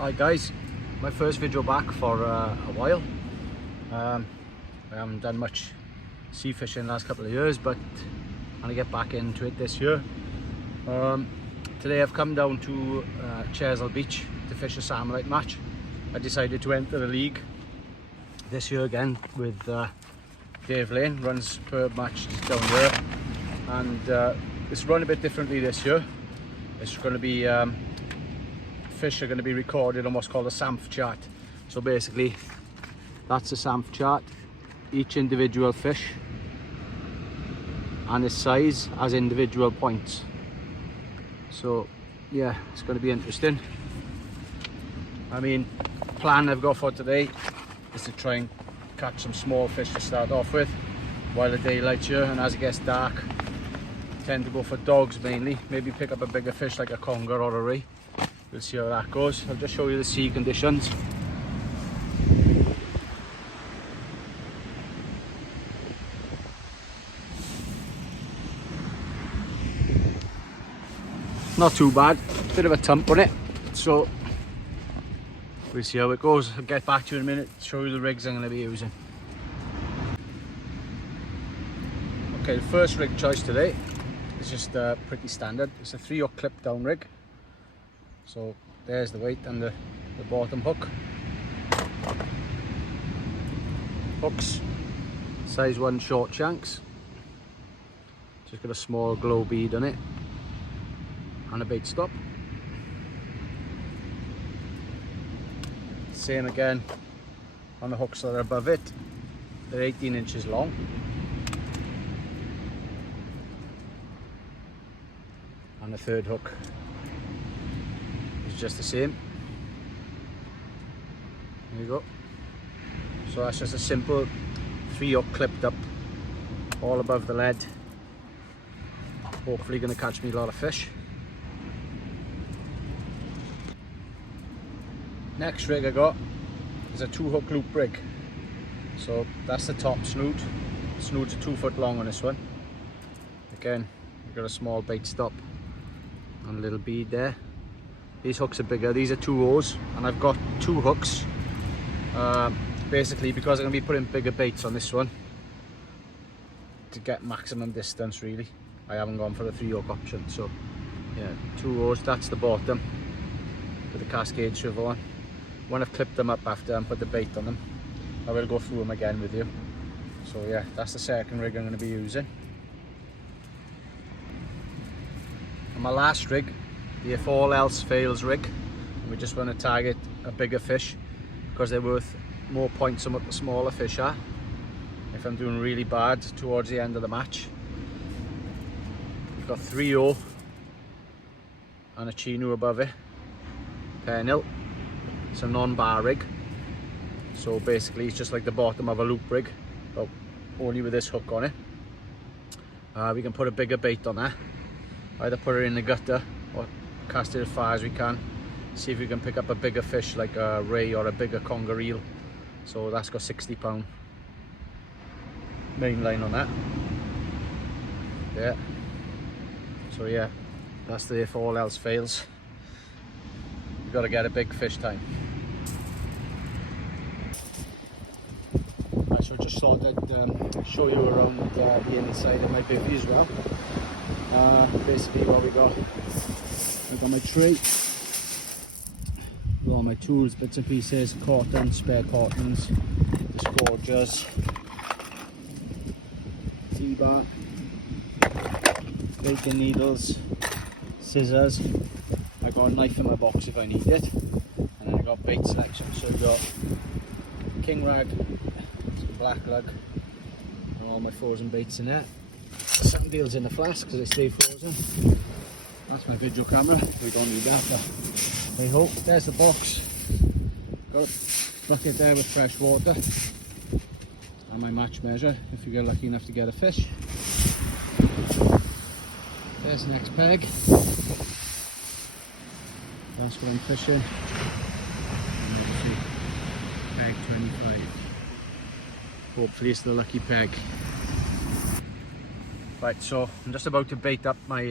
Hi guys, my first video back for a while. I haven't done much sea fishing the last couple of years, but I'm gonna get back into it this year. Today I've come down to Chesil beach to fish a salmonite match. I decided to enter the league this year again with Dave Lane, runs per match down there, and it's run a bit differently this year. It's going to be fish are going to be recorded on what's called a SAMF chart. So basically that's a SAMF chart. Each individual fish and its size as individual points. So yeah, it's going to be interesting. I mean, plan I've got for today is to try and catch some small fish to start off with while the daylight's here, and as it gets dark I tend to go for dogs mainly. Maybe pick up a bigger fish like a conger or a ray. We'll see how that goes. I'll just show you the sea conditions. Not too bad, bit of a thump on it, so we'll see how it goes. I'll get back to you in a minute, show you the rigs I'm going to be using. Okay, the first rig choice today is just pretty standard. It's a 3-hook clip down rig. So there's the weight and the bottom hook. Hooks, size 1 short shanks. Just got a small glow bead on it and a bait stop. Same again on the hooks that are above it. They're 18 inches long. And the third hook is just the same. There you go. So that's just a simple 3-hook clipped up all above the lead. Hopefully going to catch me a lot of fish. Next rig I got is a 2-hook loop rig. So that's the top snood. The snood's 2 foot long on this one. Again, we've got a small bait stop and a little bead there. These hooks are bigger. These are 2 and I've got 2 hooks. Basically because I'm going to be putting bigger baits on this one to get maximum distance really. I haven't gone for the 3-hook option. So yeah, 2 that's the bottom with the cascade swivel on. When I've clipped them up after and put the bait on them, I will go through them again with you. So yeah, that's the second rig I'm going to be using. And my last rig, the if all else fails rig, and we just want to target a bigger fish because they're worth more points than what the smaller fish are. If I'm doing really bad towards the end of the match, we've got 3-0 and a chino above it, pennil. It's a non-bar rig, so basically it's just like the bottom of a loop rig, but only with this hook on it. We can put a bigger bait on that, either put it in the gutter or cast it as far as we can, see if we can pick up a bigger fish like a ray or a bigger conger eel. So that's got 60 pound main line on that. Yeah, so yeah, that's the if all else fails. You've got to get a big fish time. I should just thought I'd show you around the inside of my bivvy as well. Basically what we got my tray, with all my tools, bits and pieces, cartons, spare cartons, disgorgers, T-bar, bacon needles, scissors. I got a knife in my box if I need it, and then I got bait selection. So I've got king rag, some black lug, and all my frozen baits in there. Some deals in the flask because they stay frozen. That's my video camera. We don't need that, but hey ho, there's the box. Got a bucket there with fresh water and my match measure if you get lucky enough to get a fish. There's the next peg. That's what I'm fishing. Peg 25. Hopefully it's the lucky peg. Right, so I'm just about to bait up my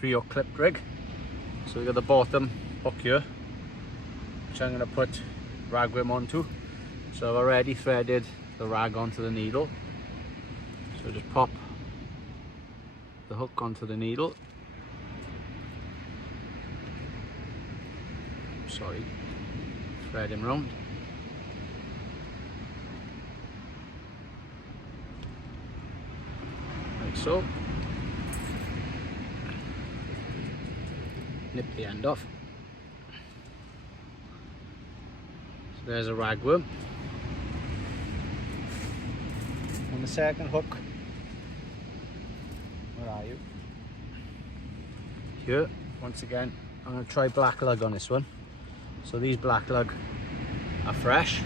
3-hook clipped rig. So we got the bottom hook here, which I'm going to put ragworm onto. So I've already threaded the rag onto the needle. So just pop the hook onto the needle. Sorry, thread him round. Like so. Nip the end off. So there's a ragworm. On the second hook, where are you? Here, once again, I'm going to try black lug on this one. So these black lug are fresh.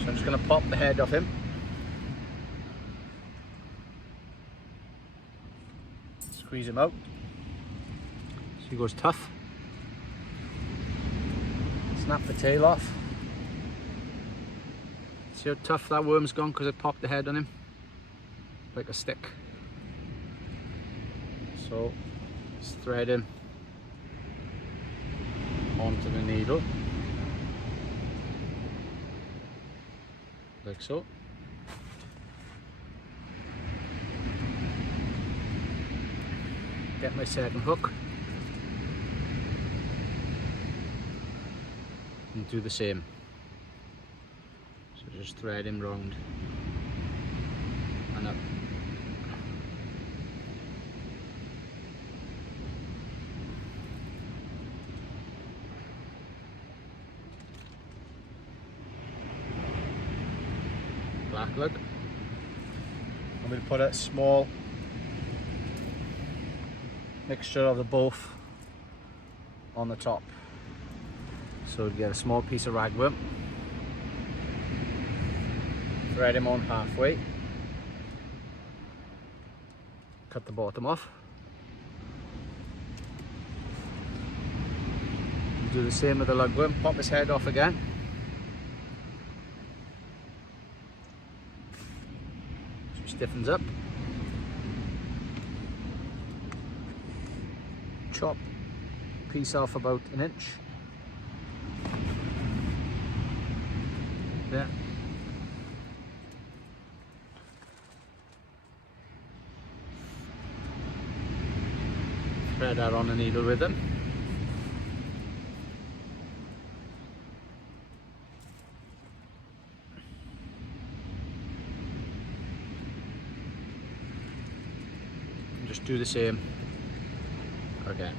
So I'm just going to pop the head off him. Squeeze him out. So he goes tough. Snap the tail off. See how tough that worm's gone because I popped the head on him like a stick. So just thread him onto the needle like so. Get my second hook and do the same. So just thread him round and up. Black lug. I'm going to put a small mixture of the both on the top. So get a small piece of ragworm, thread him on halfway, cut the bottom off, and do the same with the lugworm, pop his head off again. So he stiffens up. Chop piece off about an inch. There. Thread that on the needle with them. And just do the same again.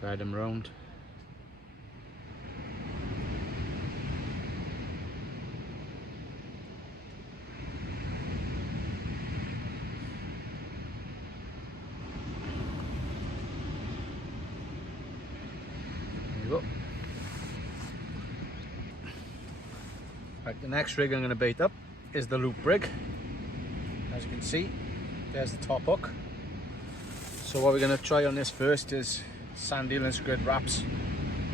Thread them round. There you go. Right, the next rig I'm going to bait up is the loop rig. As you can see, there's the top hook. So what we're going to try on this first is sand eel and squid wraps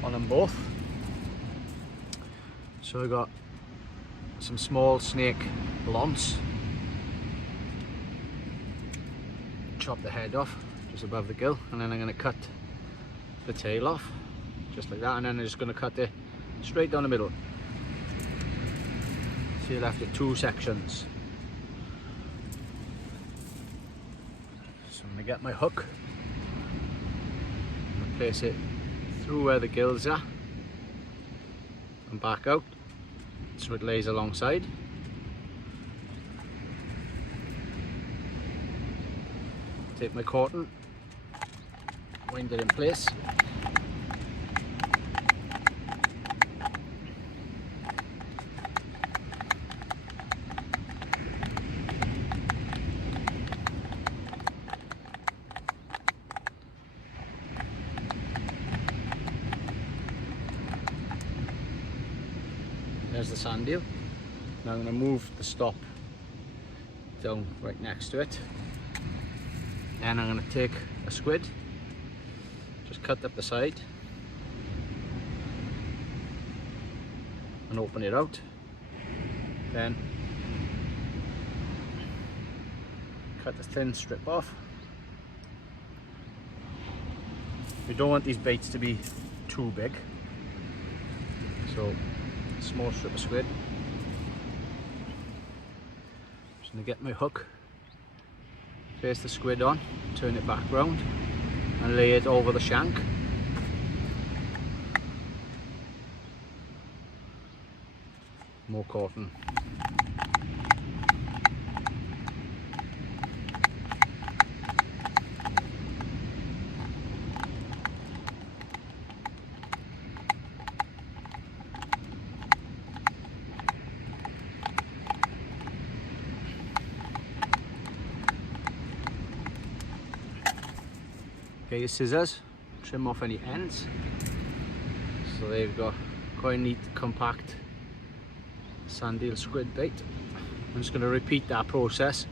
on them both. So I've got some small snake lance. Chop the head off just above the gill, and then I'm going to cut the tail off just like that, and then I'm just going to cut it straight down the middle. So you're left with two sections. So I'm going to get my hook, I'm going to place it through where the gills are and back out so it lays alongside. Take my cotton, wind it in place. There's the sand eel. Now I'm going to move the stop down right next to it. And I'm going to take a squid, just cut up the side and open it out. Then cut the thin strip off. We don't want these baits to be too big, So, small strip of squid. Just going to get my hook, place the squid on, turn it back round and lay it over the shank. More cotton. Get your scissors, trim off any ends. So there you've got quite a neat, compact sandeel squid bait. I'm just going to repeat that process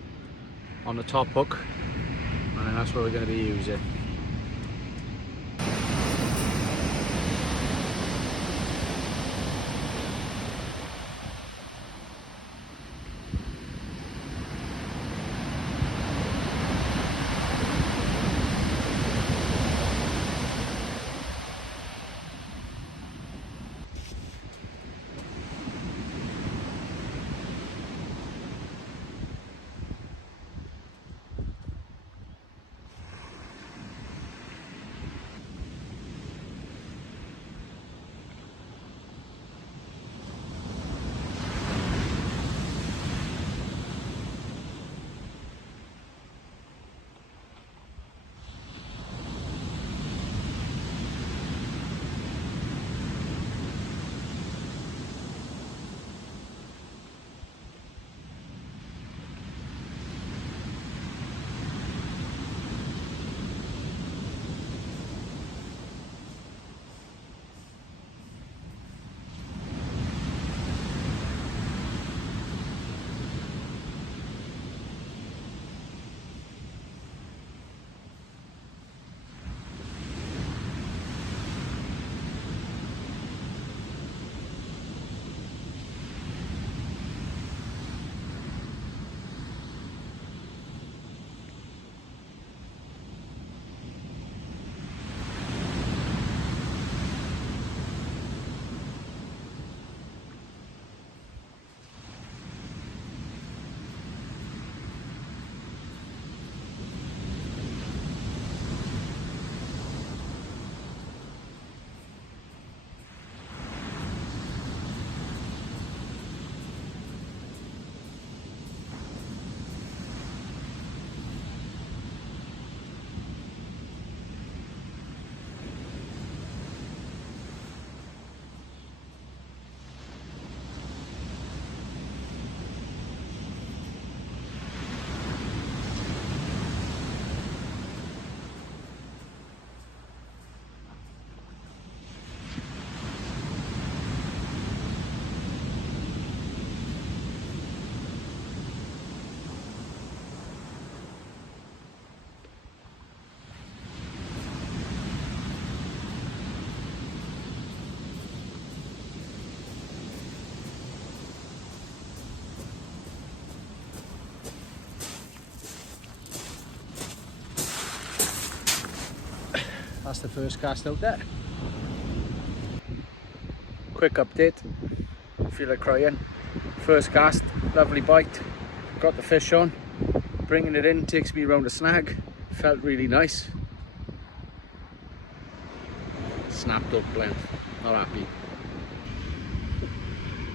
on the top hook, and then that's what we're going to be using. That's the first cast out there. Quick update, feel like crying. First cast, lovely bite, got the fish on, bringing it in, takes me around a snag, felt really nice. Snapped up length, not happy.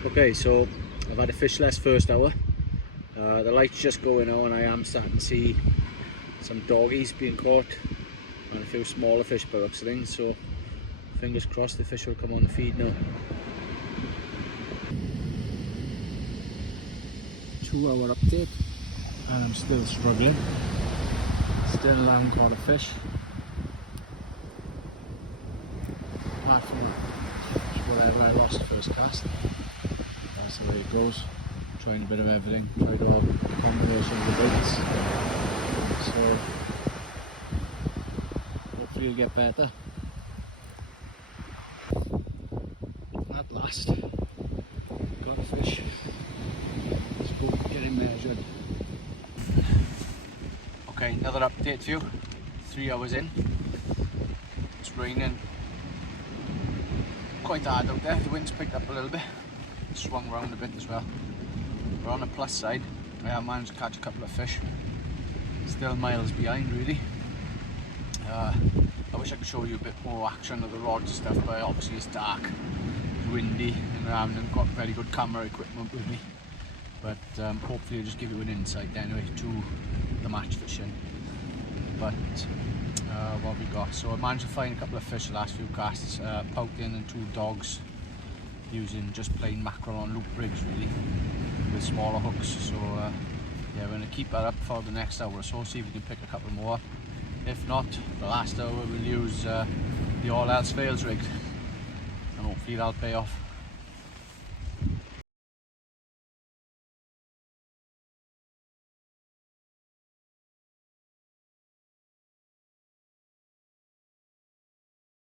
Okay, so I've had a fishless first hour. The light's just going on, I am starting to see some doggies being caught and a few smaller fish by looks of things, so fingers crossed the fish will come on the feed now. 2 hour update and I'm still struggling. Still haven't caught a fish. Apart from whatever I lost first cast. That's the way it goes. Trying a bit of everything, tried all the combination of the baits. So hopefully it'll get better. At last, got a fish. Let's go get him measured. Okay, another update for you. 3 hours in. It's raining quite hard out there. The wind's picked up a little bit. Swung round a bit as well. But on the plus side, I have managed to catch a couple of fish. Still miles behind really. I wish I could show you a bit more action of the rods and stuff, but obviously it's dark, it's windy, and I haven't got very good camera equipment with me. But hopefully I'll just give you an insight anyway to the match fishing. But what we got? So I managed to find a couple of fish the last few casts, pouting and 2 dogs, using just plain mackerel on loop rigs really, with smaller hooks. So yeah, we're going to keep that up for the next hour or so, see if we can pick a couple more. If not, the last hour we'll use the all else fails rig, and hopefully that'll pay off.